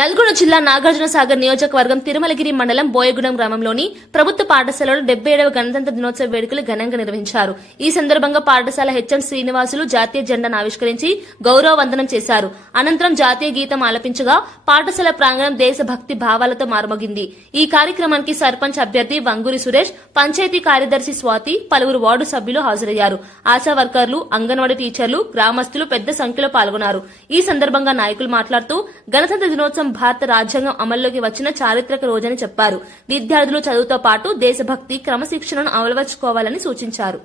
నల్గొండ జిల్లా నాగార్జున సాగర్ నియోజకవర్గం తిరుమలగిరి మండలం బోయగూడెం గ్రామంలోని ప్రభుత్వ పాఠశాలలో 77వ గణతంత్ర దినోత్సవ వేడుకలు ఘనంగా నిర్వహించారు. ఈ సందర్భంగా పాఠశాల హెచ్ఎం శ్రీనివాసులు జాతీయ జెండాను ఆవిష్కరించి గౌరవ వందనం చేశారు. అనంతరం జాతీయ గీతం ఆలపించగా పాఠశాల ప్రాంగణం దేశభక్తి భావాలతో మారుమోగింది. ఈ కార్యక్రమానికి సర్పంచ్ అభ్యర్థి వంగూరి సురేష్, పంచాయతీ కార్యదర్శి స్వాతి, పలువురు వార్డు సభ్యులు హాజరయ్యారు. ఆశా వర్కర్లు, అంగన్వాడీ టీచర్లు, గ్రామస్తులు పెద్ద సంఖ్యలో పాల్గొన్నారు. ఈ సందర్భంగా నాయకులు మాట్లాడుతూ గణతంత్ర దినోత్సవం భారత రాజ్యాంగం అమల్లోకి వచ్చిన చారిత్రక రోజని చెప్పారు. విద్యార్థులు చదువుతో పాటు దేశభక్తి, క్రమశిక్షణను అలవర్చుకోవాలని సూచించారు.